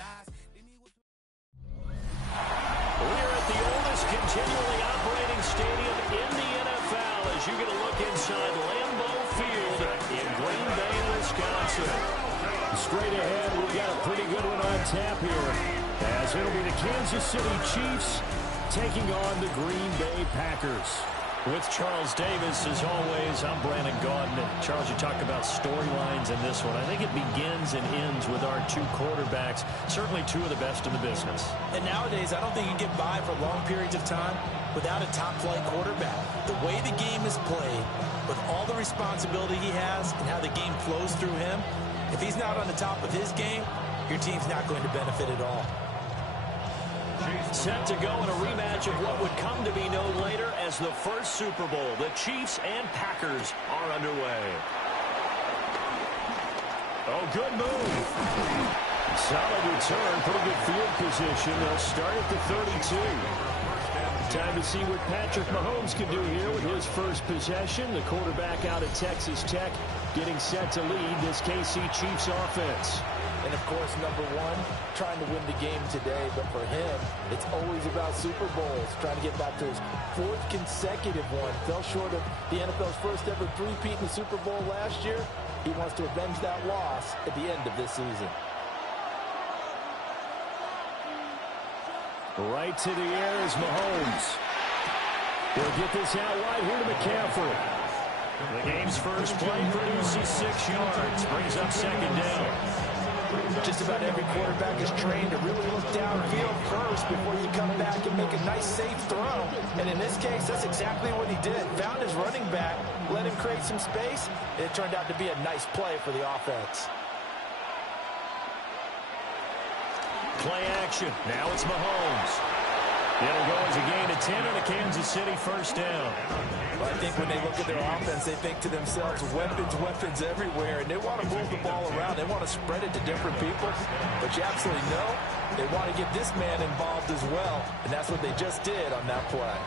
We're at the oldest continually operating stadium in the NFL as you get a look inside Lambeau Field in Green Bay, Wisconsin. Straight ahead, we've got a pretty good one on tap here, as it'll be the Kansas City Chiefs taking on the Green Bay Packers. With Charles Davis, as always, I'm Brandon Gaudin. And Charles, you talk about storylines in this one. I think it begins and ends with our two quarterbacks, certainly two of the best in the business. And nowadays, I don't think you can get by for long periods of time without a top-flight quarterback. The way the game is played, with all the responsibility he has and how the game flows through him, if he's not on the top of his game, your team's not going to benefit at all. Set to go in a rematch of what would come to be known later as the first Super Bowl. The Chiefs and Packers are underway. Oh, good move. Solid return, pretty good field position. They'll start at the 32. Time to see what Patrick Mahomes can do here with his first possession. The quarterback out of Texas Tech getting set to lead this KC Chiefs offense. And, of course, number one, trying to win the game today. But for him, it's always about Super Bowls, trying to get back to his fourth consecutive one. Fell short of the NFL's first ever three-peat in the Super Bowl last year. He wants to avenge that loss at the end of this season. Right to the air is Mahomes. He'll get this out wide here to McCaffrey. The game's first play produces 6 yards, brings up second down. Just about every quarterback is trained to really look downfield first before you come back and make a nice, safe throw. And in this case, that's exactly what he did. Found his running back, let him create some space, and it turned out to be a nice play for the offense. Play action. Now it's Mahomes. It'll go as a gain of 10 and a Kansas City first down. Well, I think when they look at their offense, they think to themselves, weapons everywhere, and they want to move the ball around. They want to spread it to different people. But you absolutely know they want to get this man involved as well, and that's what they just did on that play.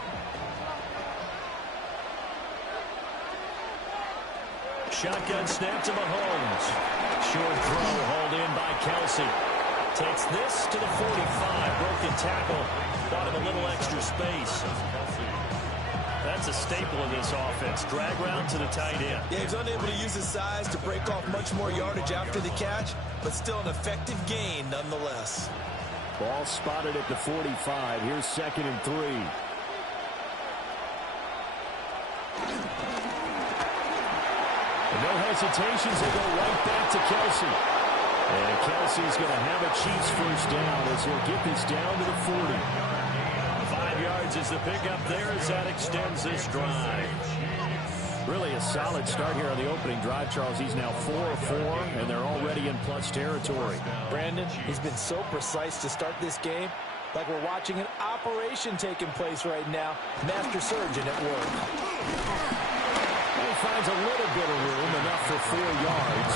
Shotgun snap to Mahomes. Short throw hauled in by Kelsey. Takes this to the 45. Broken tackle. Bought him a little extra space. That's a staple of this offense. Drag route to the tight end. Yeah, he's unable to use his size to break off much more yardage after the catch, but still an effective gain nonetheless. Ball spotted at the 45. Here's 2nd and 3. No hesitations. They go right back to Kelsey. And Kelsey's going to have a Chiefs first down as he'll get this down to the 40. 5 yards is the pickup there as that extends this drive. Really a solid start here on the opening drive, Charles. He's now 4 of 4, and they're already in plus territory. Brandon, he's been so precise to start this game, like we're watching an operation taking place right now. Master surgeon at work. He finds a little bit of room, enough for 4 yards.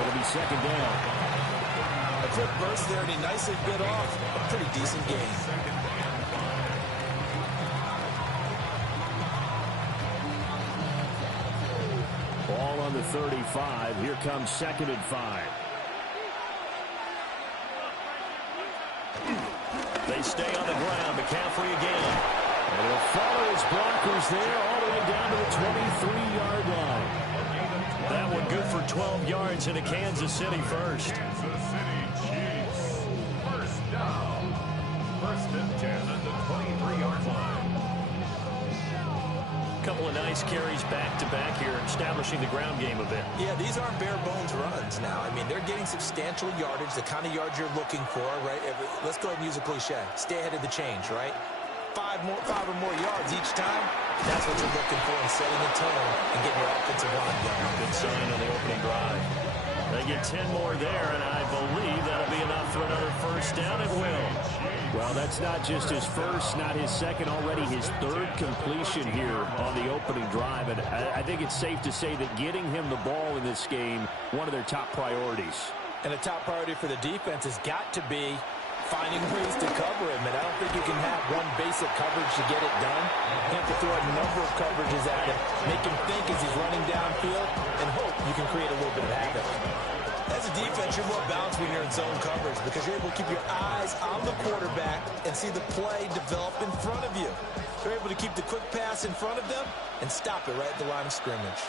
It'll be second down. A quick burst there, and he nicely bit off a pretty decent gain. Ball on the 35. Here comes 2nd and 5. They stay on the ground. McCaffrey again. And he'll follow his blockers there all the way down to the 23-yard line. That one good for 12 yards in a Kansas City first. Kansas City Chiefs. First down. 1st and 10 at the 23-yard line. Couple of nice carries back-to-back here, establishing the ground game a bit. Yeah, these aren't bare-bones runs now. I mean, they're getting substantial yardage, the kind of yards you're looking for, right? Let's go ahead and use a cliche. Stay ahead of the change, right? 5 or more yards each time. That's what you're looking for in setting the tone and getting your offensive line going. Good sign on the opening drive. They get 10 more there, and I believe that'll be enough for another first down. It will. Well, that's not just his first, not his second, already his 3rd completion here on the opening drive. And I think it's safe to say that getting him the ball in this game, one of their top priorities. And a top priority for the defense has got to be finding ways to cover him. And I don't think you can have one basic coverage to get it done. You have to throw a number of coverages at him, make him think as he's running downfield, and hope you can create a little bit of havoc. As a defense, you're more balanced when you're in zone coverage because you're able to keep your eyes on the quarterback and see the play develop in front of you. You're able to keep the quick pass in front of them and stop it right at the line of scrimmage.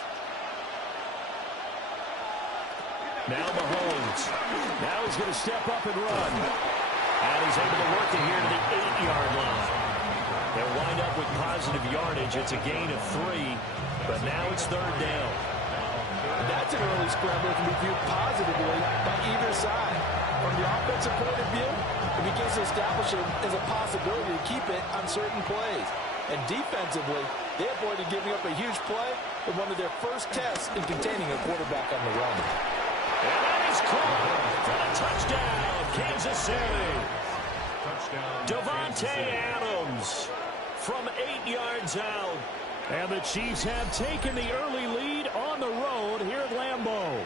Now Mahomes. Now he's going to step up and run. And he's able to work it here to the 8-yard line. They'll wind up with positive yardage. It's a gain of 3, but now it's third down. That's an early scramble that can be viewed positively by either side. From the offensive point of view, it begins to establish it as a possibility to keep it on certain plays. And defensively, they avoided giving up a huge play in one of their first tests in containing a quarterback on the run. And that is caught for the touchdown, Kansas City. Davante Adams from 8 yards out. And the Chiefs have taken the early lead on the road here at Lambeau.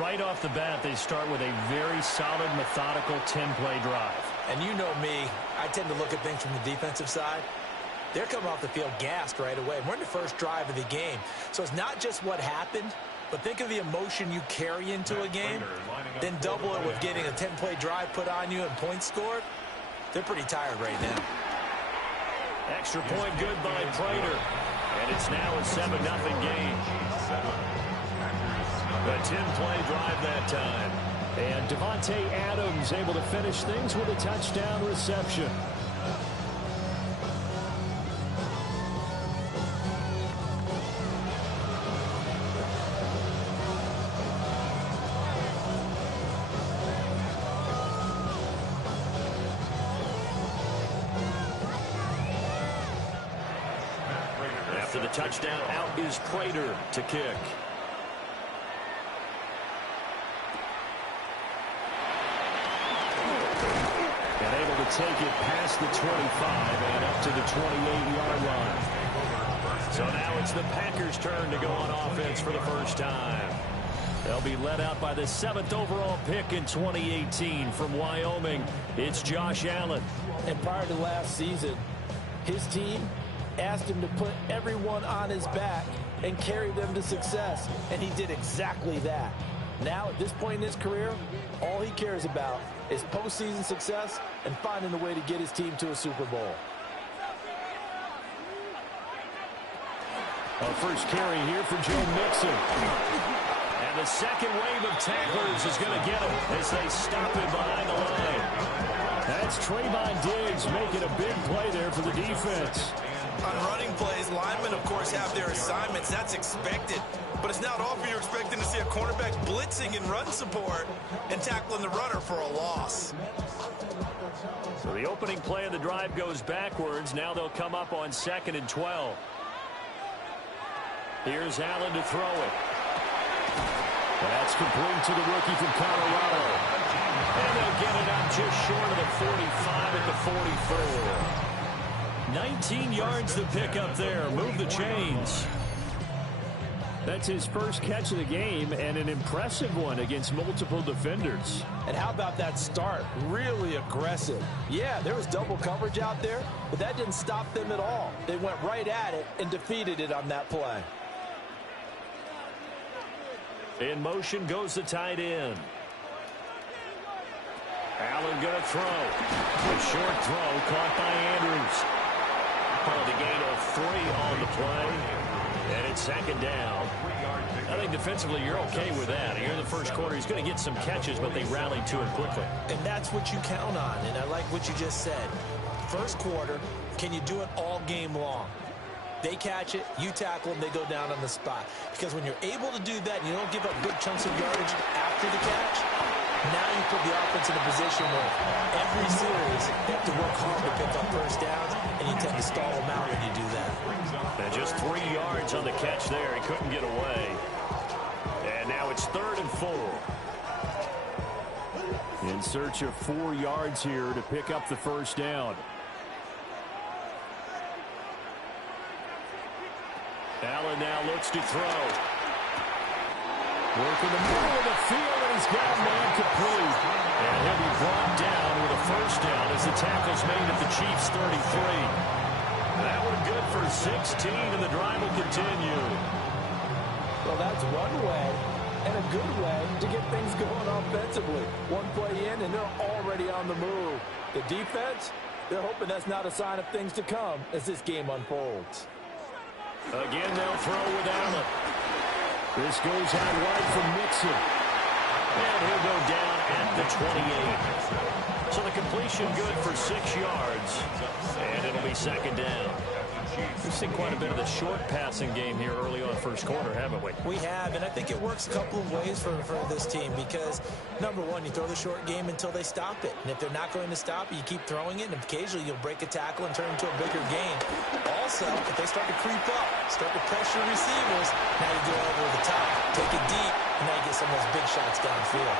Right off the bat, they start with a very solid, methodical 10-play drive. And you know me, I tend to look at things from the defensive side. They're coming off the field gassed right away. We're in the first drive of the game. So it's not just what happened, but think of the emotion you carry into a game. Then double it with getting a 10-play drive put on you and points scored. They're pretty tired right now. Extra point good by Prater. And it's now a 7-0 game. A 10-play drive that time. And Davante Adams able to finish things with a touchdown reception. After the touchdown, out is Prater to kick. And able to take it past the 25 and up to the 28-yard line. So now it's the Packers' turn to go on offense for the first time. They'll be led out by the 7th overall pick in 2018 from Wyoming. It's Josh Allen. And prior to last season, his team asked him to put everyone on his back and carry them to success, and he did exactly that. Now, at this point in his career, all he cares about is postseason success and finding a way to get his team to a Super Bowl. Our first carry here for Joe Mixon. And the second wave of tacklers is going to get him as they stop him behind the line. That's Trayvon Diggs making a big play there for the defense. On running plays, linemen, of course, have their assignments. That's expected. But it's not often you're expecting to see a cornerback blitzing in run support and tackling the runner for a loss. So the opening play of the drive goes backwards. Now they'll come up on 2nd and 12. Here's Allen to throw it. That's complete to the rookie from Colorado. And they'll get it out just short of the 45 at the 44. 19 yards to pick up there. Move the chains. That's his first catch of the game and an impressive one against multiple defenders. And how about that start? Really aggressive. Yeah, there was double coverage out there, but that didn't stop them at all. They went right at it and defeated it on that play. In motion goes the tight end. Allen going to throw. A short throw caught by Andrews. The gain of 3 on the play. And it's 2nd down. I think defensively you're okay with that. Here in the first quarter, he's going to get some catches, but they rallied to him quickly. And that's what you count on, and I like what you just said. First quarter, can you do it all game long? They catch it, you tackle them, they go down on the spot. Because when you're able to do that and you don't give up good chunks of yardage after the catch, now you put the offense in a position where every series they have to work hard to pick up first downs, and you tend to stall them out when you do that. And just 3 yards on the catch there. He couldn't get away. And now it's 3rd and 4. In search of 4 yards here to pick up the first down. Allen now looks to throw. Working the middle of the field, and he's got a man complete. And he'll be brought down with a first down as the tackle's made at the Chiefs' 33. That one good for 16, and the drive will continue. Well, that's one way, and a good way, to get things going offensively. One play in, and they're already on the move. The defense, they're hoping that's not a sign of things to come as this game unfolds. Again, they'll throw with Allen. This goes out wide from Mixon. And he'll go down at the 28. So the completion good for 6 yards. And it'll be second down. We've seen quite a bit of the short passing game here early on first quarter, haven't we? We have, and I think it works a couple of ways for this team because, number one, you throw the short game until they stop it. And if they're not going to stop it, you keep throwing it, and occasionally you'll break a tackle and turn into a bigger game. Also, if they start to creep up, start to pressure receivers, now you go over the top, take it deep, and now you get some of those big shots downfield.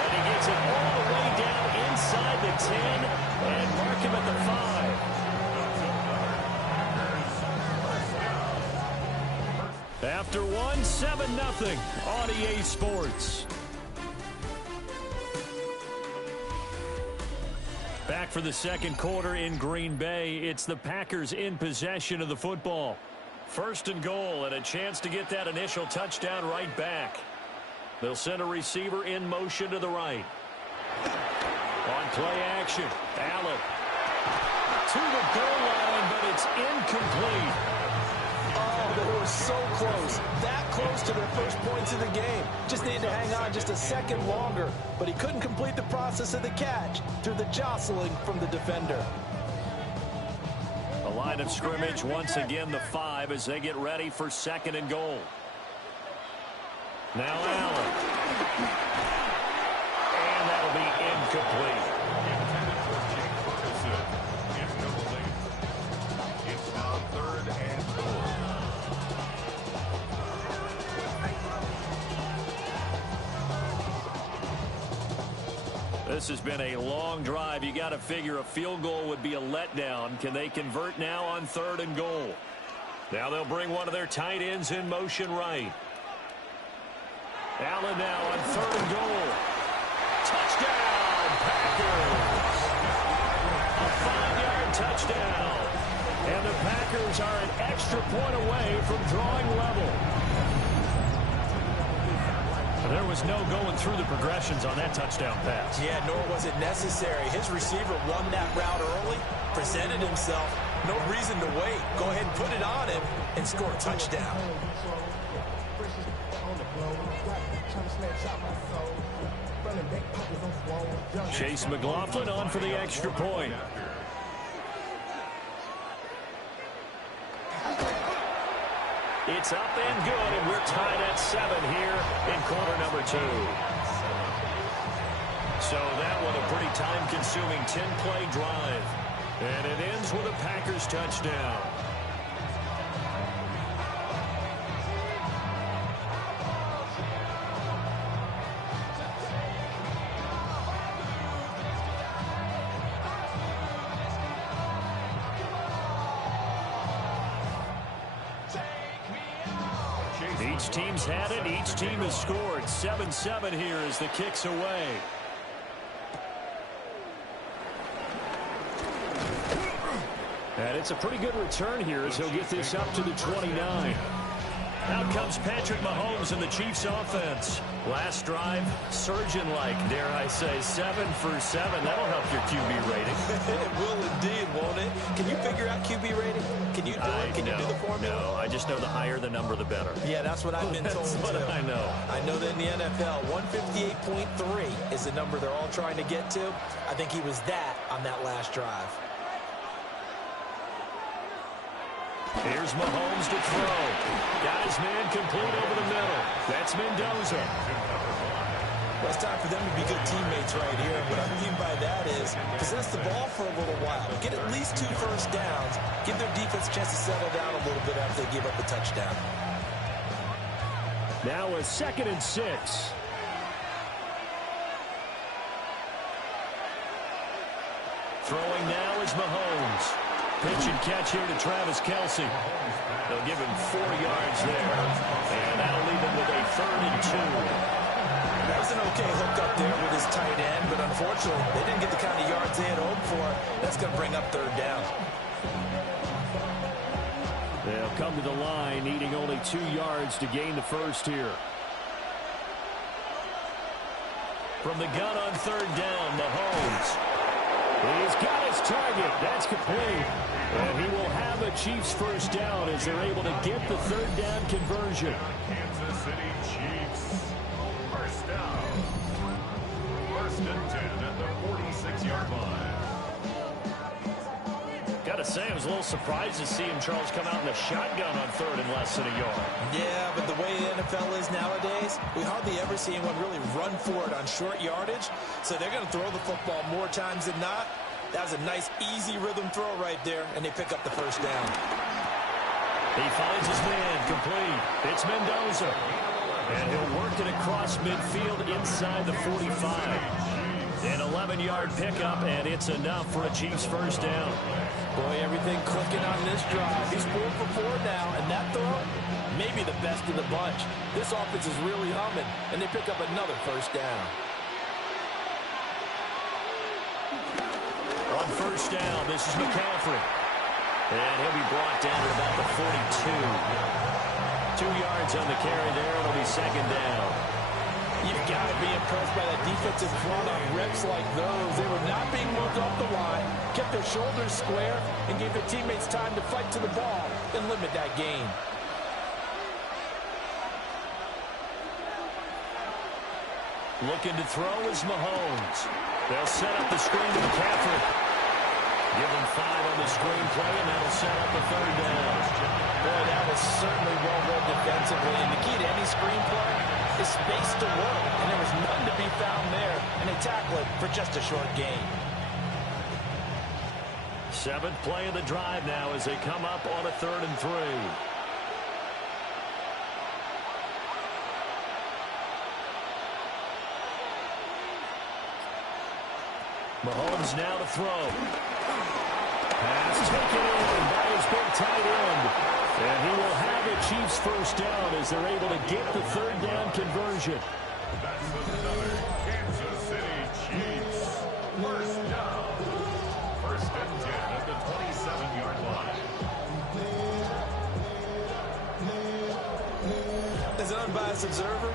And he gets it all the way down inside the 10 and mark him at the 5. After 7-0 on EA Sports. Back for the second quarter in Green Bay. It's the Packers in possession of the football. First and goal, and a chance to get that initial touchdown right back. They'll send a receiver in motion to the right. On play action, Allen to the goal line, but it's incomplete. Oh, they were so close, that close to their first points of the game. Just needed to hang on just a second longer, but he couldn't complete the process of the catch through the jostling from the defender. A line of scrimmage, once again the 5 as they get ready for second and goal. Now Allen. And that'll be incomplete. It's now 3rd and goal. This has been a long drive. You got to figure a field goal would be a letdown. Can they convert now on 3rd and goal? Now they'll bring one of their tight ends in motion right. Allen now on 3rd and goal. Touchdown, Packers! A 5-yard touchdown. And the Packers are an extra point away from drawing level. There was no going through the progressions on that touchdown pass. Yeah, nor was it necessary. His receiver won that route early, presented himself. No reason to wait. Go ahead and put it on him and score a touchdown. Chase McLaughlin on for the extra point. It's up and good, and we're tied at 7 here in quarter number 2. So that was a pretty time-consuming 10-play drive. And it ends with a Packers touchdown. Each team's had it. Each team has scored. 7-7 here as the kick's away. And it's a pretty good return here as he'll get this up to the 29. Out comes Patrick Mahomes and the Chiefs offense. Last drive, surgeon-like, dare I say, 7 for 7. That'll help your QB rating. It will indeed, won't it? Can you figure out QB rating? Can you do it? Can you do the formula? No, I just know the higher the number, the better. Yeah, that's what I've been told, That's what I know. I know that in the NFL, 158.3 is the number they're all trying to get to. I think he was that on that last drive. Here's Mahomes to throw. Got his man complete over the middle. That's Mendoza. Well, it's time for them to be good teammates right here. And what I mean by that is possess the ball for a little while. Get at least 2 first downs. Give their defense a chance to settle down a little bit after they give up a touchdown. Now a 2nd and 6. Throwing now is Mahomes. Pitch and catch here to Travis Kelce. They'll give him 4 yards there. And that'll leave him with a 3rd and 2. That was an okay hook up there with his tight end, but unfortunately, they didn't get the kind of yards they had hoped for. That's going to bring up 3rd down. They'll come to the line, needing only 2 yards to gain the first here. From the gun on third down, Mahomes. He's got his target. That's complete. And he will have a Chiefs first down as they're able to get the third down conversion. Kansas City Chiefs. First down. First and 10 at the 46-yard line. Got to say, I was a little surprised to see him, Charles, come out in the shotgun on third and less than a yard. Yeah, but the way the NFL is nowadays, we hardly ever see anyone really run for it on short yardage. So they're going to throw the football more times than not. That was a nice, easy rhythm throw right there, and they pick up the first down. He finds his man, complete. It's Mendoza. And he'll work it across midfield inside the 45. An 11-yard pickup, and it's enough for a Chiefs first down. Boy, everything clicking on this drive. He's 4 for 4 now, and that throw, maybe the best of the bunch. This offense is really humming, and they pick up another first down. On first down, this is McCaffrey. And he'll be brought down at about the 42. 2 yards on the carry there. It'll be second down. You've got to be impressed by that defensive front on reps like those. They were not being moved off the line, kept their shoulders square, and gave their teammates time to fight to the ball and limit that gain. Looking to throw is Mahomes. They'll set up the screen to McCaffrey. Give them 5 on the screen play, and that'll set up a third down. Boy, that was certainly well read defensively, and the key to any screen play is space to work, and there was none to be found there, and they tackle it for just a short gain. 7th play of the drive now as they come up on a 3rd and 3. Mahomes now to throw. Pass taken in by his big tight end. And he will have a Chiefs first down as they're able to get the third down conversion. That's another Kansas City Chiefs. First down. First and 10 at the 27-yard line. As an unbiased observer,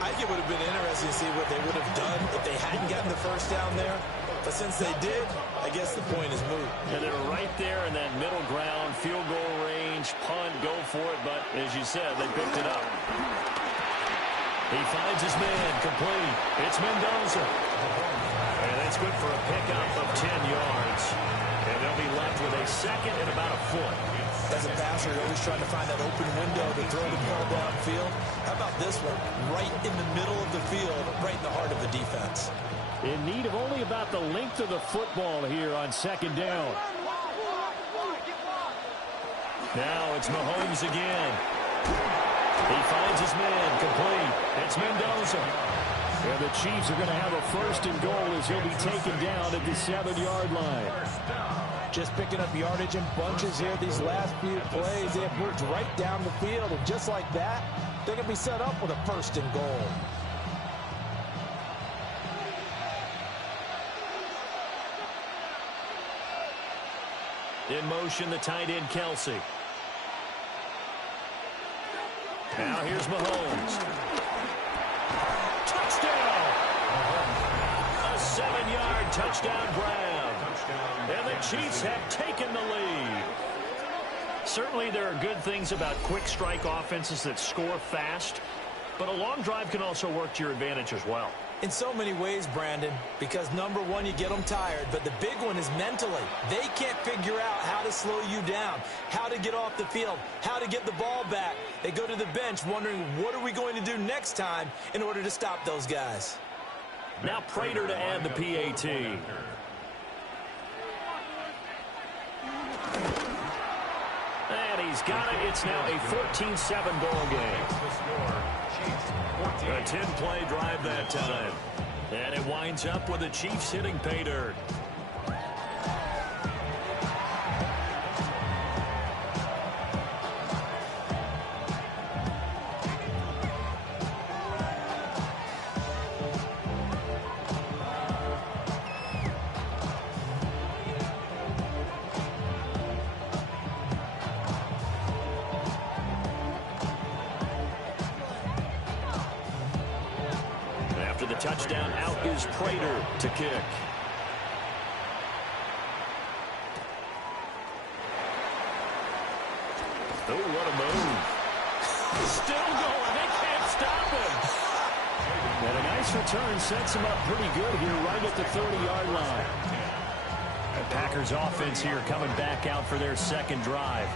I think it would have been interesting to see what they would have done if they hadn't gotten the first down there. But since they did, I guess the point is moot. And they were right there in that middle ground, field goal range, punt, go for it. But as you said, they picked it up. He finds his man, complete. It's Mendoza. And that's good for a pickup of 10 yards. And they'll be left with a second and about a foot. As a passer, you're always trying to find that open window to throw the ball downfield. How about this one? Right in the middle of the field, right in the heart of the defense. In need of only about the length of the football here on second down. Now it's Mahomes again. He finds his man, complete. It's Mendoza. And the Chiefs are going to have a first and goal as he'll be taken down at the 7-yard line. Just picking up yardage in bunches here these last few plays. They have moved right down the field, and just like that, they're going to be set up with a first and goal. In motion, the tight end, Kelsey. Now here's Mahomes. Touchdown! A 7-yard touchdown grab. And the Chiefs have taken the lead. Certainly there are good things about quick strike offenses that score fast, but a long drive can also work to your advantage as well. In so many ways, Brandon, because number one, you get them tired, but the big one is mentally. They can't figure out how to slow you down, how to get off the field, how to get the ball back. They go to the bench wondering, what are we going to do next time in order to stop those guys? Now Prater to add the PAT. And he's got it. It's now a 14-7 ball game. A 10-play drive that time. And it winds up with the Chiefs hitting pay dirt. touchdown. Out is Prater to kick. Oh, what a move. Still going. They can't stop him. And a nice return sets him up pretty good here right at the 30-yard line. The Packers offense here coming back out for their second drive.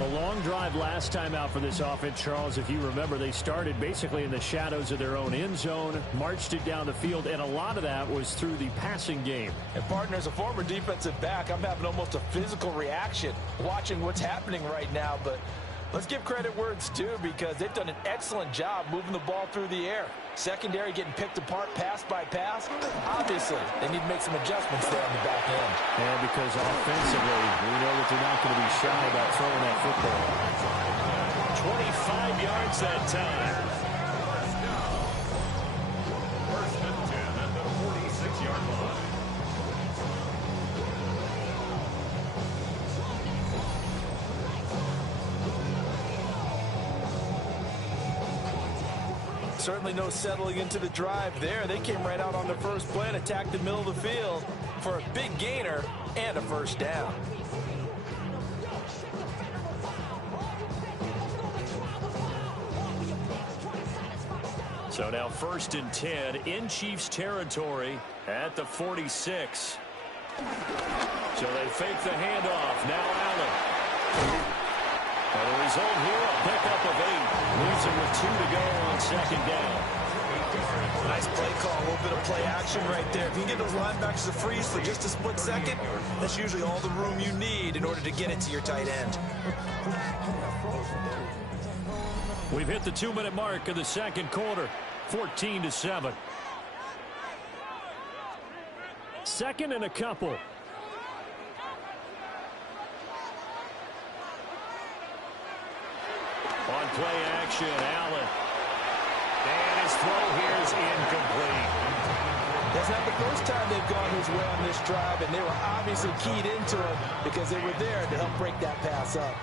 A long drive last time out for this offense, Charles. If you remember, they started basically in the shadows of their own end zone, marched it down the field, and a lot of that was through the passing game. And, partner, as a former defensive back, I'm having almost a physical reaction watching what's happening right now. But let's give credit where it's due, because they've done an excellent job moving the ball through the air. Secondary getting picked apart pass by pass. Obviously, they need to make some adjustments there on the back end. And because offensively, we know that they're not going to be shy about throwing that football. 25 yards that time. First and 10 at the 46-yard line. Certainly no settling into the drive there. They came right out on the first play and attacked the middle of the field for a big gainer and a first down. So now 1st and 10 in Chiefs territory at the 46. So they fake the handoff. Now Allen. And the result here, a pickup of 8. Leaves it with 2 to go on 2nd down. Nice play call, a little bit of play action right there. If you can get those linebackers to freeze for just a split second, that's usually all the room you need in order to get it to your tight end. We've hit the 2-minute mark of the second quarter, 14-7. 2nd and a couple. On play action, Allen. And his throw here is incomplete. That's not the first time they've gone his way on this drive, and they were obviously keyed into it because they were there to help break that pass up.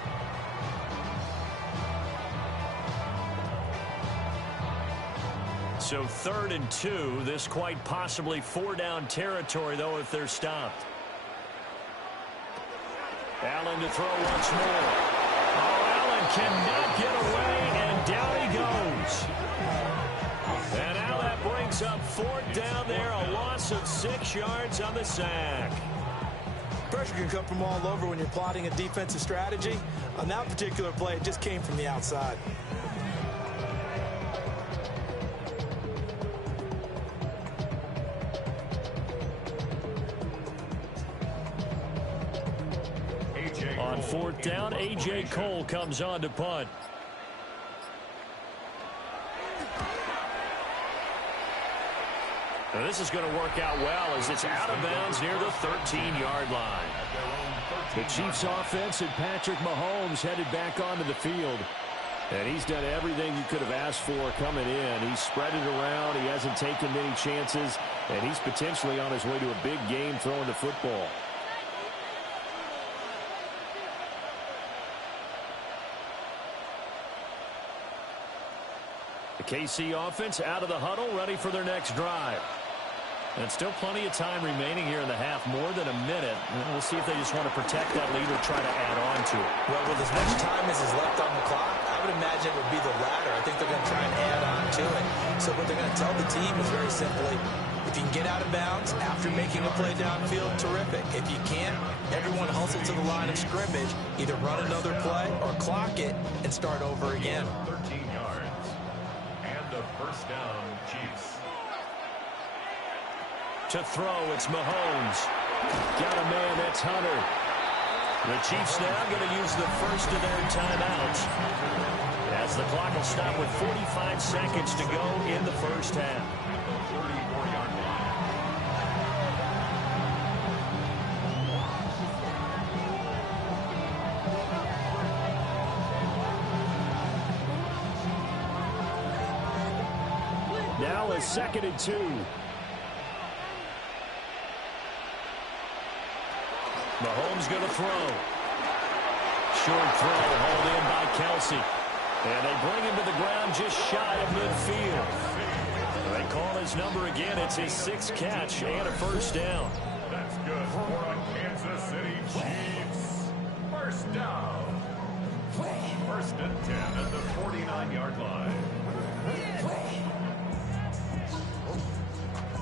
So 3rd and 2. This quite possibly 4-down territory, though, if they're stopped. Allen to throw once more. Cannot get away, and down he goes. And now that brings up 4th down there, a loss of 6 yards on the sack. Pressure can come from all over when you're plotting a defensive strategy. On that particular play, it just came from the outside. On 4th down, A.J. Cole comes on to punt. Now this is going to work out well as it's out of bounds near the 13-yard line. The Chiefs offense and Patrick Mahomes headed back onto the field. And he's done everything you could have asked for coming in. He's spread it around. He hasn't taken many chances. And he's potentially on his way to a big game throwing the football. The KC offense out of the huddle, ready for their next drive. And still plenty of time remaining here in the half, more than a minute. And we'll see if they just want to protect that lead or try to add on to it. Well, with as much time as is left on the clock, I would imagine it would be the latter. I think they're going to try and add on to it. So what they're going to tell the team is very simply, if you can get out of bounds after making a play downfield, terrific. If you can't, everyone hustle to the line of scrimmage, either run another play or clock it and start over again. 13 yards. And a first down, Chiefs. To throw, it's Mahomes. Got a man, that's Hunter. The Chiefs now going to use the first of their timeouts, as the clock will stop with 45 seconds to go in the first half. 34-yard line. Now a 2nd and 2. Mahomes going to throw. Short throw hauled in by Kelsey. And they bring him to the ground just shy of midfield. They call his his number again. It's his 6th catch and a first down. That's good for a Kansas City Chiefs. First down. First and 10 at the 49-yard line.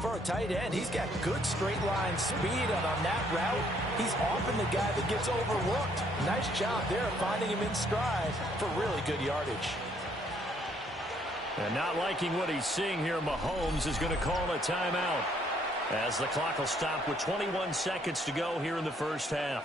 For a tight end, he's got good straight line speed, and on that route, he's often the guy that gets overlooked. Nice job there finding him in stride for really good yardage. And not liking what he's seeing here, Mahomes is going to call a timeout as the clock will stop with 21 seconds to go here in the first half.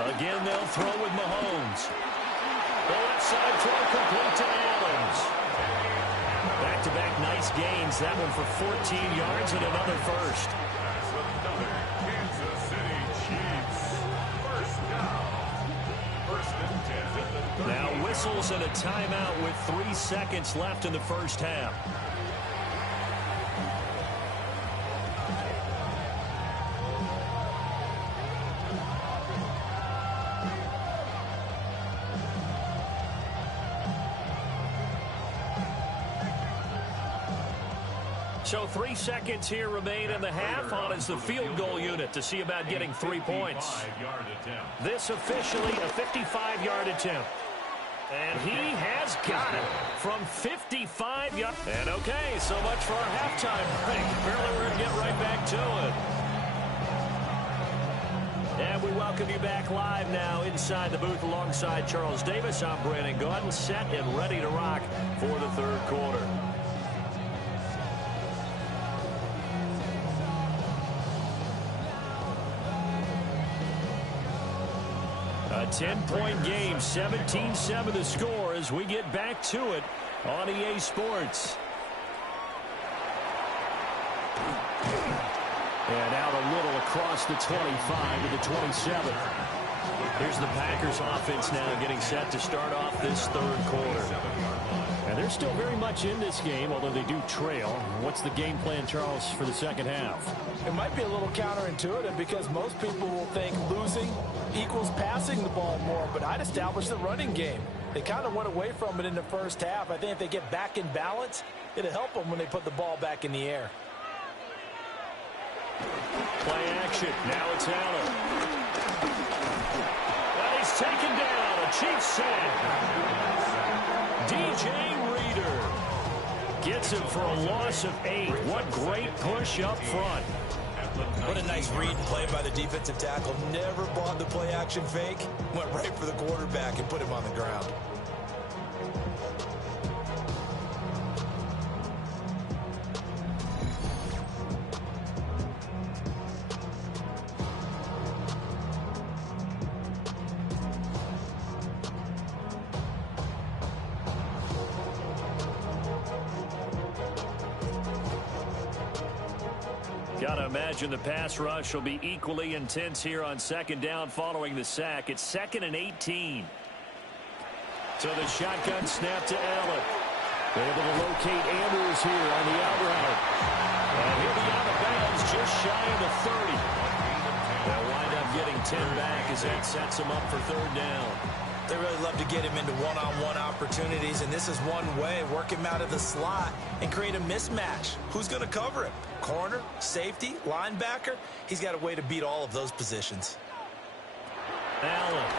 Again, they'll throw with Mahomes. The left side throw complete to Adams. Back-to-back nice gains. That one for 14 yards and another first. That's another Kansas City Chiefs. First down. First and 10 at the 30. Now whistles and a timeout with 3 seconds left in the first half. So 3 seconds here remain in the half. On is the field goal unit to see about getting 3 points. This officially a 55-yard attempt. And he has got it from 55 yards. And okay, so much for our halftime break. Apparently we're going to get right back to it. And we welcome you back live now inside the booth alongside Charles Davis. I'm Brandon Gaudin, set and ready to rock for the third quarter. A 10-point game, 17-7 the score as we get back to it on EA Sports. And out a little across the 25 to the 27. Here's the Packers offense now getting set to start off this third quarter. And they're still very much in this game, although they do trail. What's the game plan, Charles, for the second half? It might be a little counterintuitive because most people will think losing equals passing the ball more, but I'd establish the running game. They kind of went away from it in the first half. I think if they get back in balance, it'll help them when they put the ball back in the air. Play action. Now it's Allen. And he's taken down. A Chiefs sack. DJ Reader gets him for a loss of 8. What great push up front. What a nice read and play by the defensive tackle. Never bought the play action fake. Went right for the quarterback and put him on the ground. Gotta imagine the pass rush will be equally intense here on second down following the sack. It's 2nd and 18. So the shotgun snap to Allen. They're able to locate Andrews here on the out route. And he'll be out of bounds just shy of the 30. They'll wind up getting 10 back as that sets him up for third down. They really love to get him into one-on-one opportunities, and this is one way. Work him out of the slot and create a mismatch. Who's going to cover him? Corner, safety, linebacker? He's got a way to beat all of those positions. Allen.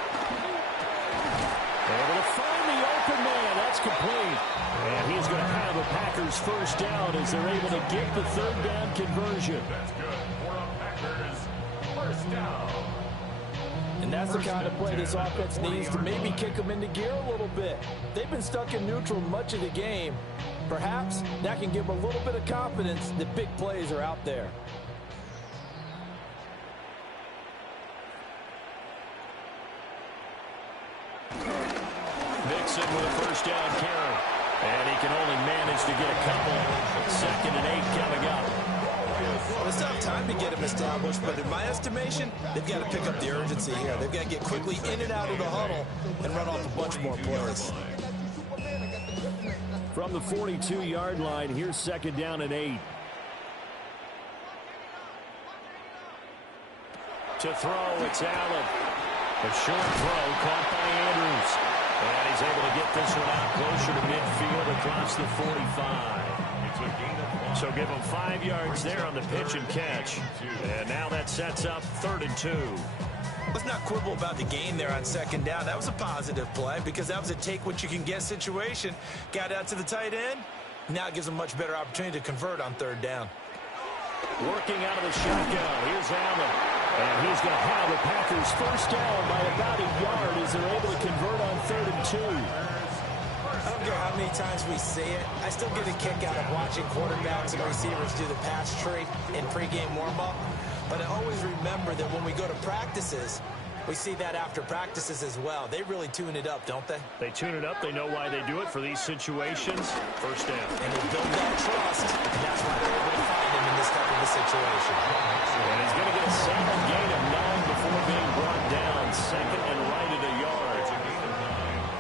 Able to find the open man. That's complete. And he's going to have a Packers first down as they're able to get the third down conversion. That's good for a Packers first down. And that's the kind of play this offense needs to maybe kick them into gear a little bit. They've been stuck in neutral much of the game. Perhaps that can give them a little bit of confidence that big plays are out there. Mixon with a first down carry. And he can only manage to get a couple. 2nd and 8 coming up. Well, it's not time to get him established, but in my estimation, they've got to pick up the urgency here. They've got to get quickly in and out of the huddle and run off a bunch more plays. From the 42-yard line, here's 2nd down and 8. To throw, it's Allen. A short throw caught by Andrews. And he's able to get this one out closer to midfield across the 45. So give him 5 yards there on the pitch and catch. And now that sets up 3rd and 2. Let's not quibble about the gain there on 2nd down. That was a positive play because that was a take-what-you-can-get situation. Got out to the tight end. Now it gives them a much better opportunity to convert on 3rd down. Working out of the shotgun. Here's Allen. And he's going to have the Packers first down by about a yard as they're able to convert on 3rd and 2. I don't care how many times we say it, I still get a kick out of watching quarterbacks and receivers do the pass tree in pregame warm-up. But I always remember that when we go to practices, we see that after practices as well. They really tune it up, don't they? They tune it up. They know why they do it for these situations. First down. And they build that trust, and that's why they're able to find him in this type of a situation. And he's going to get a second gain of 9 before being brought down. 2nd and right at a yard.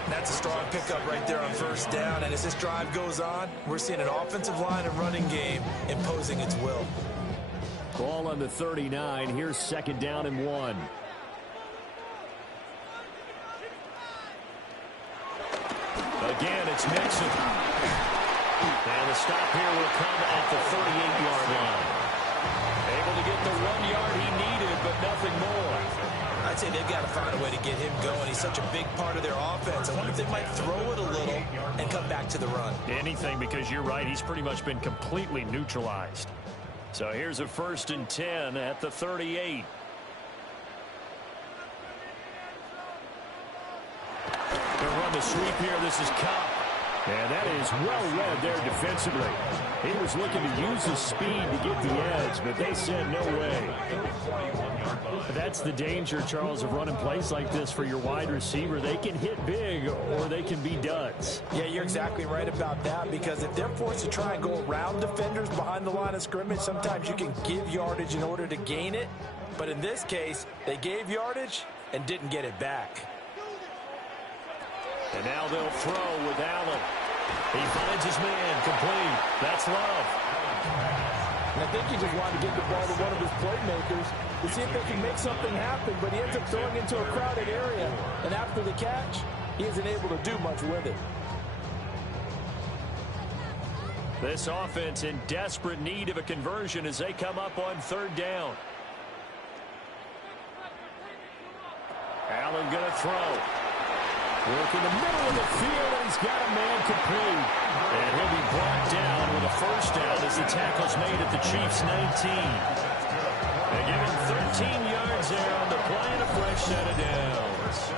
That's a strong pickup right there on 1st down. And as this drive goes on, we're seeing an offensive line and running game imposing its will. Ball on the 39. Here's 2nd down and 1. Again, it's Mixon. And the stop here will come at the 38-yard line. Able to get the 1 yard he needed, but nothing more. I'd say they've got to find a way to get him going. He's such a big part of their offense. I wonder if they might throw it a little and come back to the run. Anything, because you're right. He's pretty much been completely neutralized. So here's a 1st and 10 at the 38. They'll run the sweep here. This is Cup. And that is well read there defensively. He was looking to use his speed to get the edge, but they said no way. That's the danger, Charles, of running plays like this for your wide receiver. They can hit big or they can be duds. Yeah, you're exactly right about that, because if they're forced to try and go around defenders behind the line of scrimmage, sometimes you can give yardage in order to gain it. But in this case, they gave yardage and didn't get it back. And now they'll throw with Allen. He finds his man, complete. That's Love. And I think he just wanted to get the ball to one of his playmakers to see if they can make something happen, but he ends up throwing into a crowded area. And after the catch, he isn't able to do much with it. This offense in desperate need of a conversion as they come up on 3rd down. Allen going to throw. Work in the middle of the field, and he's got a man complete. And he'll be brought down with a first down as the tackle's made at the Chiefs' 19. They give him 13 yards there on the play and a fresh set of downs.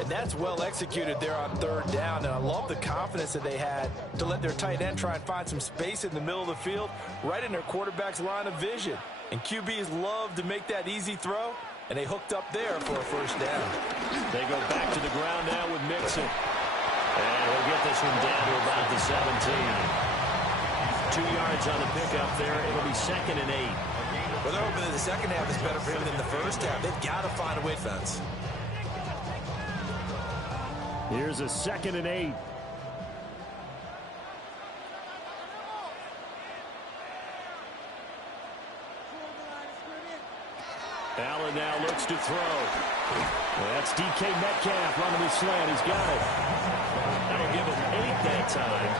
And that's well executed there on 3rd down, and I love the confidence that they had to let their tight end try and find some space in the middle of the field, right in their quarterback's line of vision. And QBs love to make that easy throw, and they hooked up there for a first down. They go back to the ground now with Mixon. And he'll get this one down to about the 17. 2 yards on the pickup there. It'll be 2nd and 8. Well, they're hoping that the second half is better for him than the first half. They've got to find a way to fence. Here's a 2nd and 8. Allen now looks to throw. That's DK Metcalf running the slant. He's got it. That'll give him 8 that time.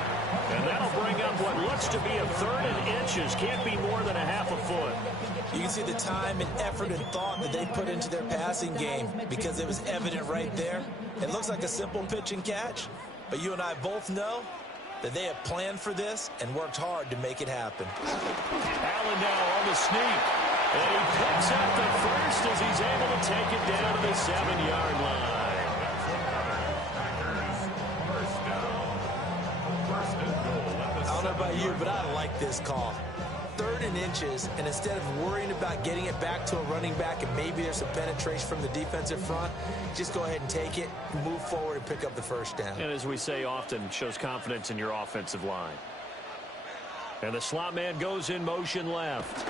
And that'll bring up what looks to be a 3rd and inches. Can't be more than a half a foot. You can see the time and effort and thought that they put into their passing game because it was evident right there. It looks like a simple pitch and catch, but you and I both know that they have planned for this and worked hard to make it happen. Allen now on the sneak. And he picks up the first as he's able to take it down to the 7-yard line. I don't know about you, but I like this call. 3rd and inches, and instead of worrying about getting it back to a running back and maybe there's some penetration from the defensive front, just go ahead and take it, move forward, and pick up the first down. And as we say often, shows confidence in your offensive line. And the slot man goes in motion left.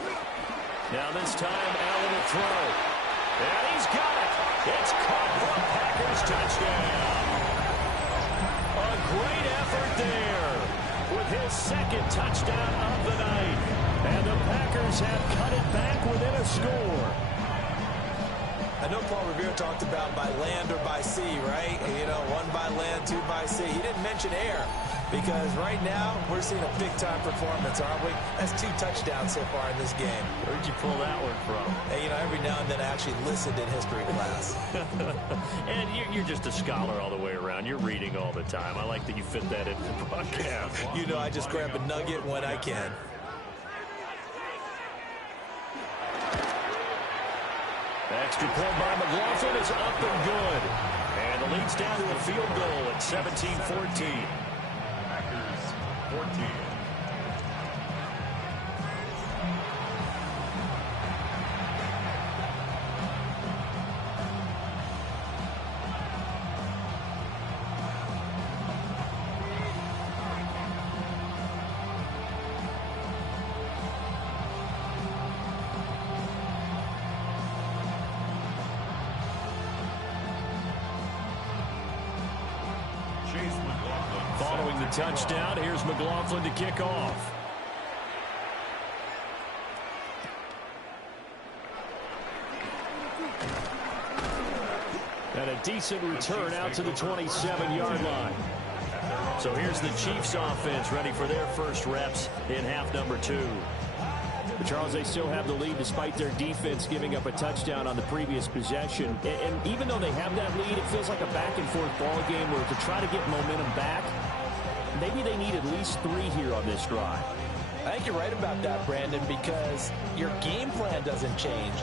Now this time, Allen will throw. And he's got it. It's caught for a Packers touchdown. A great effort there with his 2nd touchdown of the night. And the Packers have cut it back within a score. I know Paul Revere talked about by land or by sea, right? You know, 1 by land, 2 by sea. He didn't mention air because right now we're seeing a big-time performance, aren't we? That's 2 touchdowns so far in this game. Where'd you pull that one from? Hey, you know, every now and then I actually listened in history class. And you're just a scholar all the way around. You're reading all the time. I like that you fit that into the broadcast. You know, I just grab a nugget when I can. Extra point by McLaughlin is up and good. And the lead's down to a field goal at 17-14. Packers 14. Following the touchdown, here's McLaughlin to kick off. And a decent return out to the 27-yard line. So here's the Chiefs offense ready for their first reps in half number 2. But Charles, they still have the lead despite their defense giving up a touchdown on the previous possession. And even though they have that lead, it feels like a back-and-forth ball game where to try to get momentum back, maybe they need at least 3 here on this drive. I think you're right about that, Brandon, because your game plan doesn't change.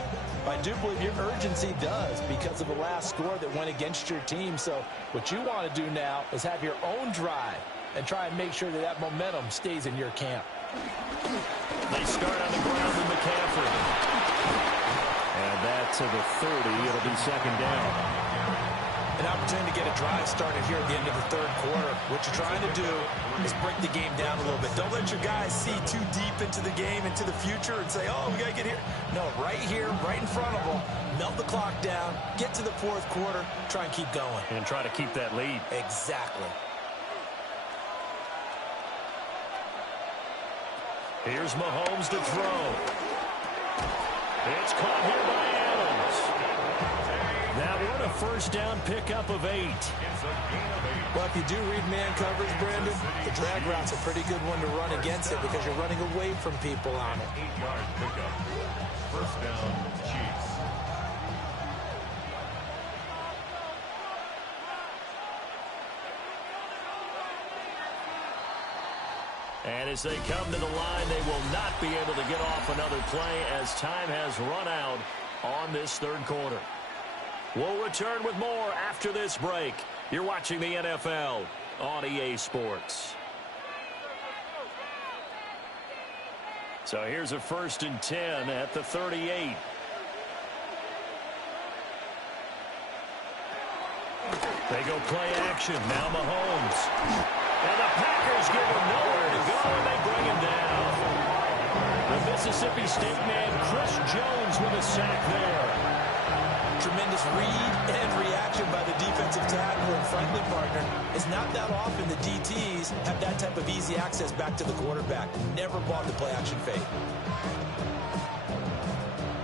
I do believe your urgency does because of the last score that went against your team. So what you want to do now is have your own drive and try and make sure that that momentum stays in your camp. They start on the ground with McCaffrey. And that to the 30. It'll be 2nd down. An opportunity to get a drive started here at the end of the 3rd quarter. What you're trying to do is break the game down a little bit. Don't let your guys see too deep into the game, into the future, and say, oh, we got to get here. No, right here, right in front of them, melt the clock down, get to the 4th quarter, try and keep going. And try to keep that lead. Exactly. Here's Mahomes to throw. It's caught here by Adams. That one a first down pickup of 8. Well, if you do read man coverage, Brandon, the drag route's a pretty good one to run against it because you're running away from people on it. 8-yard pickup. First down, Chiefs. And as they come to the line, they will not be able to get off another play as time has run out on this 3rd quarter. We'll return with more after this break. You're watching the NFL on EA Sports. So here's a 1st and 10 at the 38. They go play action. Now Mahomes. And the Packers give him nowhere to go, and they bring him down. The Mississippi State man, Chris Jones, with a sack there. Tremendous read and reaction by the defensive tackle, and frankly, partner, it's not that often the DTs have that type of easy access back to the quarterback. Never bought the play-action fake.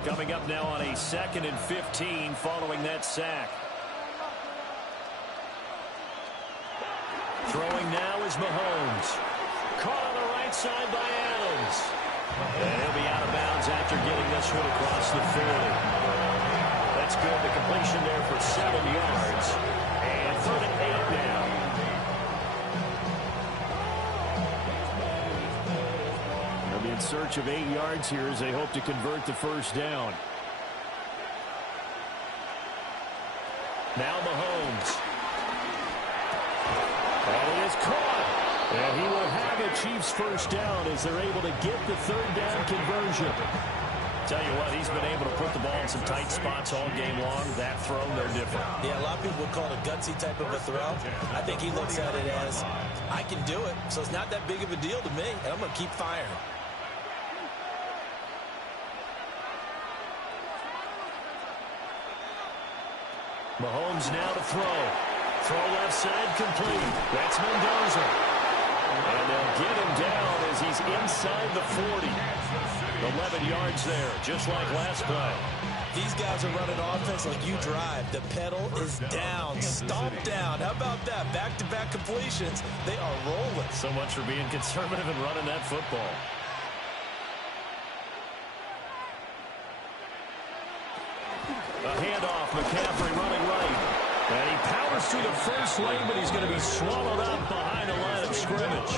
Coming up now on a 2nd and 15 following that sack. Throwing now is Mahomes. Caught on the right side by Adams. And he'll be out of bounds after getting this one across the 40. That's good. The completion there for 7 yards. And 3rd and 8 now. They'll be in search of 8 yards here as they hope to convert the first down. Now Mahomes. And it is caught. And he will have a Chiefs first down as they're able to get the third down conversion. Tell you what, he's been able to put the ball in some tight spots all game long. That throw, no different. Yeah, a lot of people would call it a gutsy type of a throw. I think he looks at it as, I can do it, so it's not that big of a deal to me, and I'm going to keep firing. Mahomes now to throw. Throw left side complete. That's Mendoza. And they'll get him down as he's inside the 40. 11 yards there, just like last play. These guys are running offense like you drive. The pedal is down, stomped down. How about that? Back-to-back completions. They are rolling. So much for being conservative and running that football. A handoff, McCaffrey running right. And he powers through the first lane, but he's going to be swallowed up behind the line of scrimmage.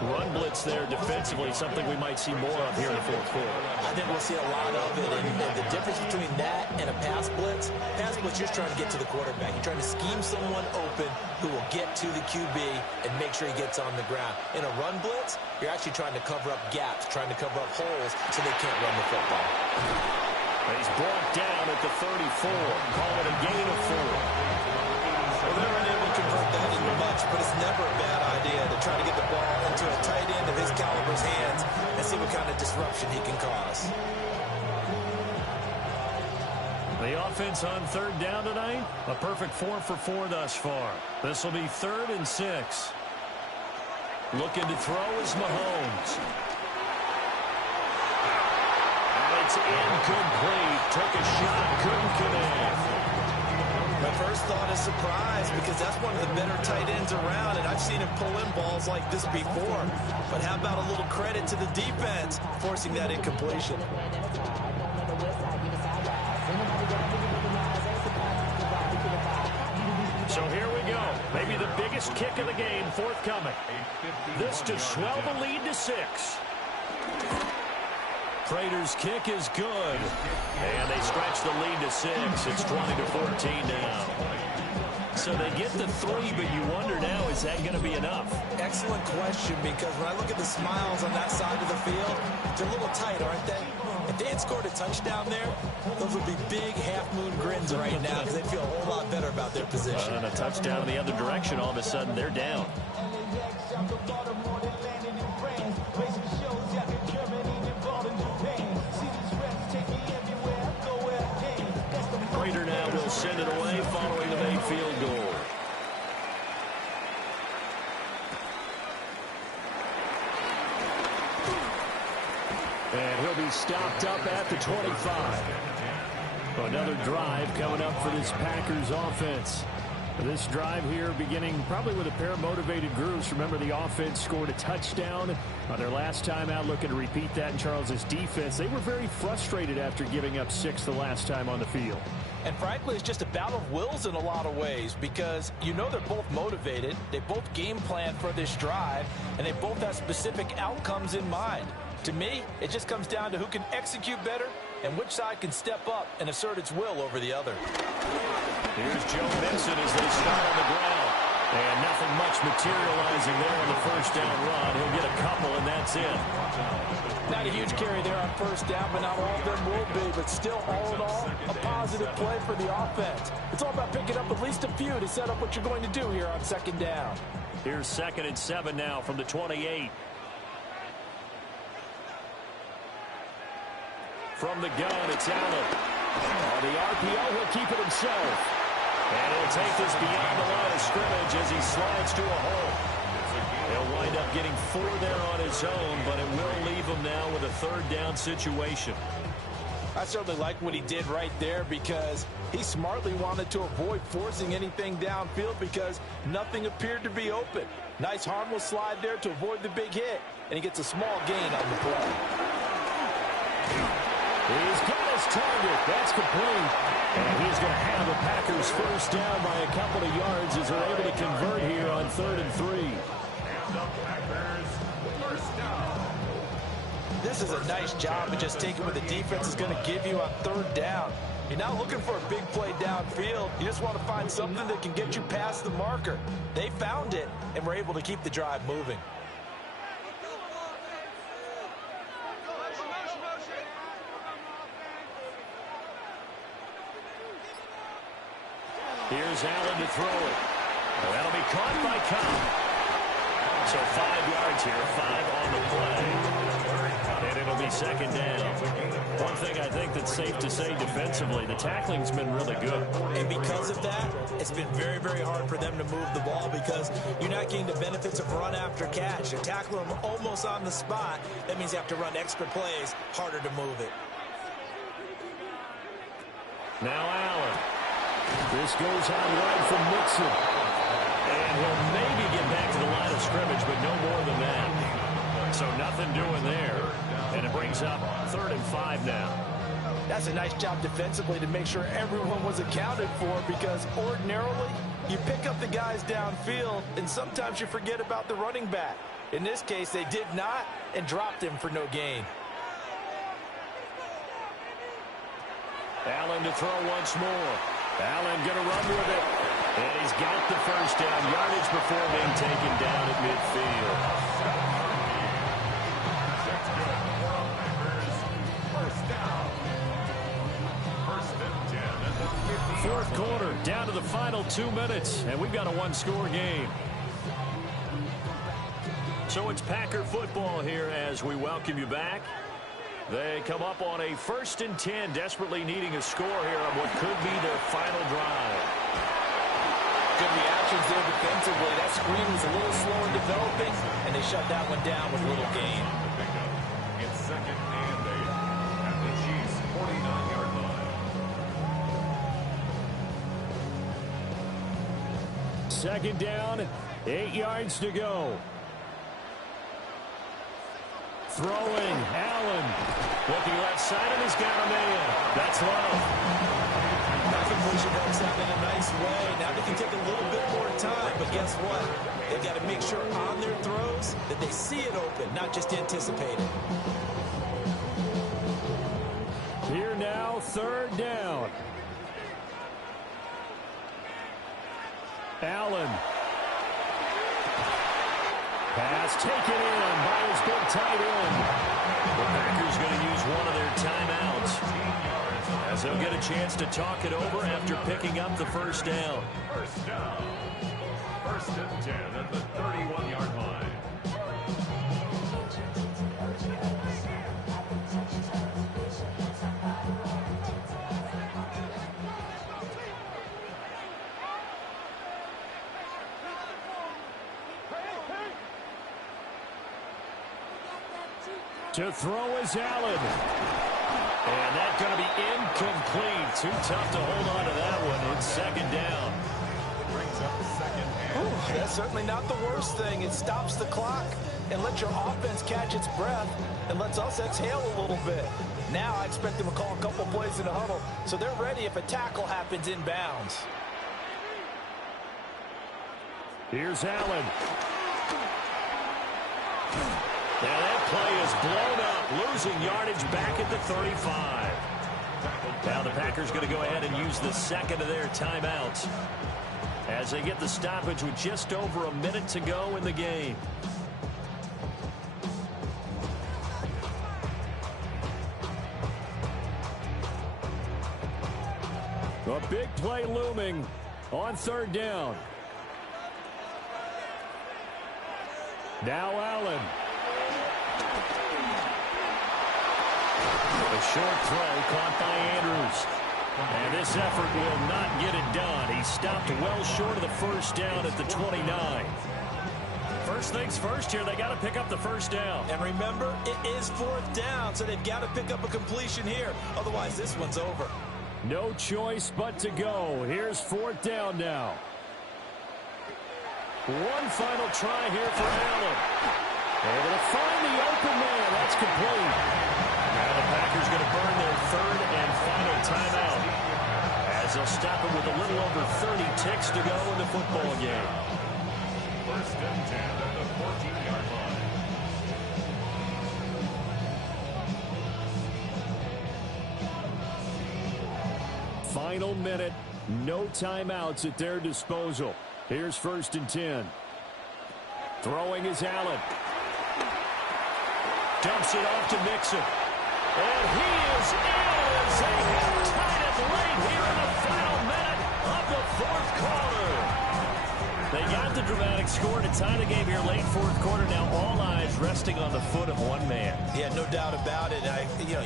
Run blitz there defensively, something we might see more of here in the fourth quarter. I think we'll see a lot of it. And the difference between that and a pass blitz, you're just trying to get to the quarterback. You're trying to scheme someone open who will get to the QB and make sure he gets on the ground. In a run blitz, you're actually trying to cover up gaps, trying to cover up holes so they can't run the football. He's brought down at the 34. Call it a gain of 4. Well, they're unable to convert that into much, but it's never a bad idea to try to get the ball into a tight end of his caliber's hands and see what kind of disruption he can cause. The offense on third down tonight, a perfect 4 for 4 thus far. This will be 3rd and 6. Looking to throw is Mahomes. It's incomplete. Took a shot, couldn't connect. My first thought is surprise because that's one of the better tight ends around, and I've seen him pull in balls like this before. But how about a little credit to the defense forcing that incompletion? So here we go. Maybe the biggest kick of the game forthcoming. This to swell the lead to 6. Prater's kick is good. And they stretch the lead to 6. It's 20-14 now. So they get the 3, but you wonder now, is that going to be enough? Excellent question, because when I look at the smiles on that side of the field, they're a little tight, aren't they? If they had scored a touchdown there, those would be big half-moon grins right now because they feel a whole lot better about their position. And a touchdown in the other direction, all of a sudden they're down. Prater now will send it away following the made field goal. And he'll be stopped up at the 25. Another drive coming up for this Packers offense. This drive here beginning probably with a pair of motivated groups. Remember, the offense scored a touchdown on their last time out, looking to repeat that in Charles's defense. They were very frustrated after giving up 6 the last time on the field. And frankly, it's just a battle of wills in a lot of ways because you know they're both motivated, they both game plan for this drive, and they both have specific outcomes in mind. To me, it just comes down to who can execute better and which side can step up and assert its will over the other. Here's Joe Mixon as they start on the ground. And nothing much materializing there on the first down run. He'll get a couple, and that's it. Not a huge carry there on first down, but not all of them will be. But still, all in all, a positive play for the offense. It's all about picking up at least a few to set up what you're going to do here on second down. Here's 2nd and 7 now from the 28. From the gun, it's Allen. On the RPO, he'll keep it himself. And he'll take this beyond the line of scrimmage as he slides to a hole. He'll wind up getting 4 there on his own, but it will leave him now with a 3rd down situation. I certainly like what he did right there because he smartly wanted to avoid forcing anything downfield because nothing appeared to be open. Nice harmless slide there to avoid the big hit, and he gets a small gain on the play. He's got his target. That's complete. And he's going to have the Packers first down by a couple of yards as they're able to convert here on 3rd and 3. This is a nice job of just taking what the defense is going to give you on 3rd down. You're not looking for a big play downfield. You just want to find something that can get you past the marker. They found it and were able to keep the drive moving. Here's Allen to throw it. That'll be caught by Cobb. So 5 yards here, 5 on the play. And it'll be second down. One thing I think that's safe to say defensively, the tackling's been really good. And because of that, it's been very, very hard for them to move the ball because you're not getting the benefits of run after catch. You're tackling them almost on the spot. That means you have to run extra plays, harder to move it. Now Allen. This goes on wide from Mixon. And he'll maybe get back to the line of scrimmage, but no more than that. So nothing doing there. And it brings up 3rd and 5 now. That's a nice job defensively to make sure everyone was accounted for, because ordinarily you pick up the guys downfield and sometimes you forget about the running back. In this case, they did not and dropped him for no gain. Allen to throw once more. Allen going to run with it. And he's got the first down. Yardage before being taken down at midfield. Fourth quarter, down to the final 2 minutes, and we've got a one-score game. So it's Packer football here as we welcome you back. They come up on a 1st and 10, desperately needing a score here on what could be their final drive. Good reactions there defensively. That screen was a little slow in developing, and they shut that one down with little gain. It's 2nd and 8 at the Chiefs' 49-yard line. 2nd down, 8 yards to go. Throwing, Allen. Looking left side, and he's got a man. That's low. That completion works out in a nice way. Now they can take a little bit more time, but guess what? They've got to make sure on their throws that they see it open, not just anticipate it. Here now, 3rd down. Allen. Pass taken in by his big tight end. The Packers going to use one of their timeouts as they'll get a chance to talk it over after picking up the first down. First down. 1st and 10 at the 31-yard line. To throw is Allen. And that's going to be incomplete. Too tough to hold on to that one. It's 2nd down. Brings up 2nd and That's certainly not the worst thing. It stops the clock and lets your offense catch its breath and lets us exhale a little bit. Now I expect them to call a couple plays in a huddle so they're ready if a tackle happens inbounds. Here's Allen. Now that play is blown up, losing yardage back at the 35. Now the Packers going to go ahead and use the 2nd of their timeouts as they get the stoppage with just over a minute to go in the game. A big play looming on 3rd down. Now Allen. A short throw caught by Andrews. And this effort will not get it done. He stopped well short of the first down at the 29. First things first here, they got to pick up the first down. And remember, it is 4th down, so they've got to pick up a completion here. Otherwise, this one's over. No choice but to go. Here's 4th down now. One final try here for Allen. Able to find the open man. That's complete. Now the Packers going to burn their 3rd and final timeout as they'll stop it with a little over 30 ticks to go in the football game. 1st and 10 at the 14-yard line. final minute. No timeouts at their disposal. Here's 1st and 10. Throwing is Allen. Dumps it off to Mixon. And he is in as they have tied it late here in the final minute of the 4th quarter. They got the dramatic score to tie the game here late 4th quarter. Now all eyes resting on the foot of one man. Yeah, no doubt about it.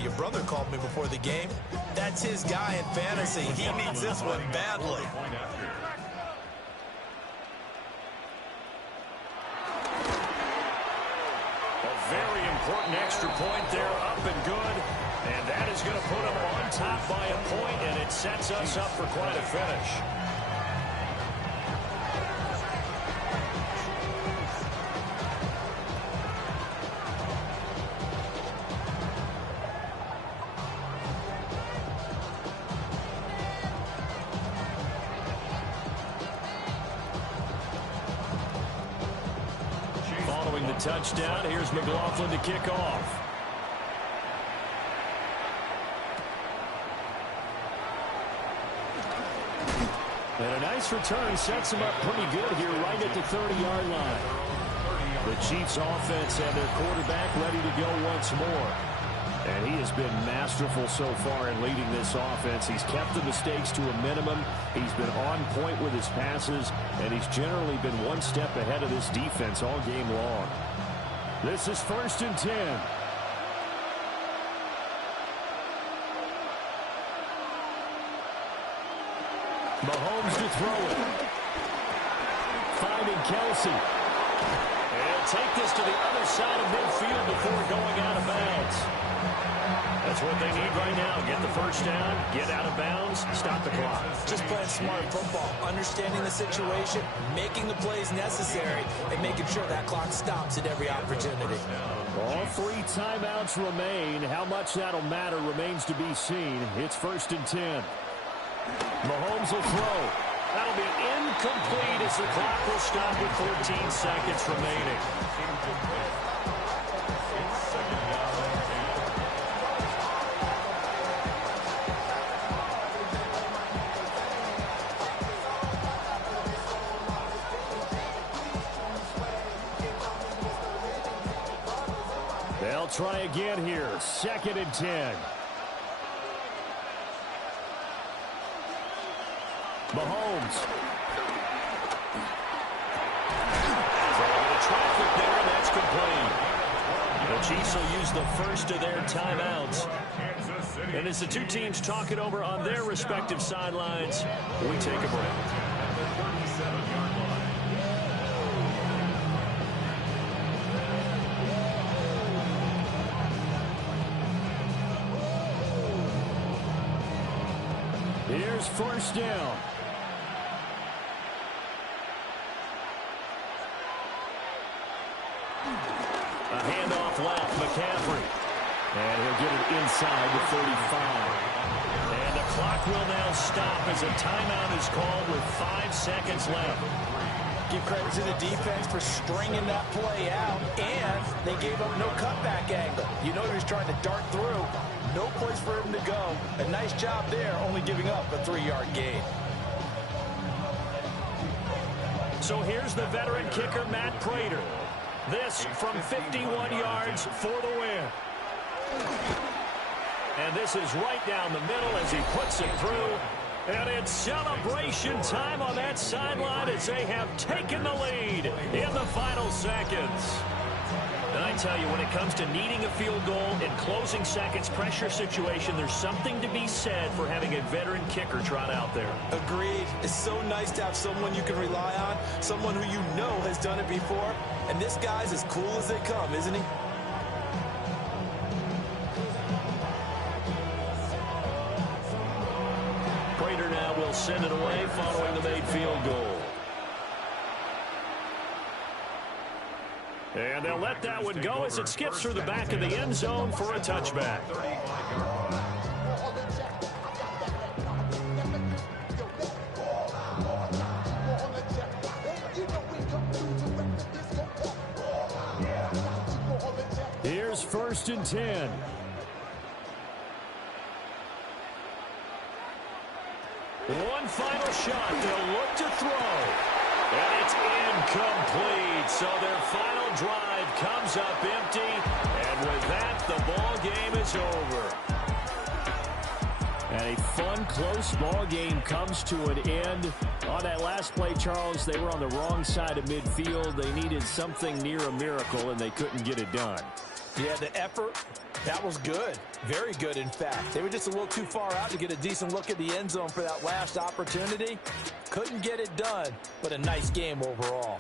Your brother called me before the game. That's his guy in fantasy. He needs this one badly. Very important extra point there, up and good. And that is going to put them on top by a point, and it sets us up for quite a finish. Following the touchdown, here's McLaughlin to kick off. And a nice return sets him up pretty good here right at the 30-yard line. The Chiefs offense and their quarterback ready to go once more. And he has been masterful so far in leading this offense. He's kept the mistakes to a minimum. He's been on point with his passes, and he's generally been one step ahead of this defense all game long. This is 1st and 10. Mahomes to throw it. Finding Kelsey. And take this to the other side of midfield before going out of bounds. That's what they need right now. Get the first down, get out of bounds, stop the clock. Just playing smart football, understanding the situation, making the plays necessary, and making sure that clock stops at every opportunity. All 3 timeouts remain. How much that'll matter remains to be seen. It's 1st and 10. Mahomes will throw. That'll be incomplete as the clock will stop with 14 seconds remaining. They'll try again here. 2nd and 10. Mahomes. Throwing into traffic there, and that's complete. The Chiefs will use the first of their timeouts. And as the two teams talk it over on their respective sidelines, we take a break. Here's 1st down. A handoff left, McCaffrey. And he'll get it inside the 35. And the clock will now stop as a timeout is called with 5 seconds left. Give credit to the defense for stringing that play out, and they gave up no cutback angle. You know he was trying to dart through. No place for him to go. A nice job there, only giving up a 3-yard gain. So here's the veteran kicker, Matt Prater. This from 51 yards for the win. And this is right down the middle as he puts it through. And it's celebration time on that sideline as they have taken the lead in the final seconds. And I tell you, when it comes to needing a field goal in closing seconds pressure situation, there's something to be said for having a veteran kicker trot out there. Agreed. It's so nice to have someone you can rely on, someone who you know has done it before. And this guy's as cool as they come, isn't he? Prater now will send it away following the made field goal. And they'll let that one go as it skips through the back of the end zone for a touchback. Here's 1st and 10. One final shot. They'll look to throw. And it's incomplete. So their final drive comes up empty. And with that, the ball game is over. And a fun, close ball game comes to an end. On that last play, Charles, they were on the wrong side of midfield. They needed something near a miracle, and they couldn't get it done. Yeah, the effort, that was good. Very good, in fact. They were just a little too far out to get a decent look at the end zone for that last opportunity. Couldn't get it done, but a nice game overall.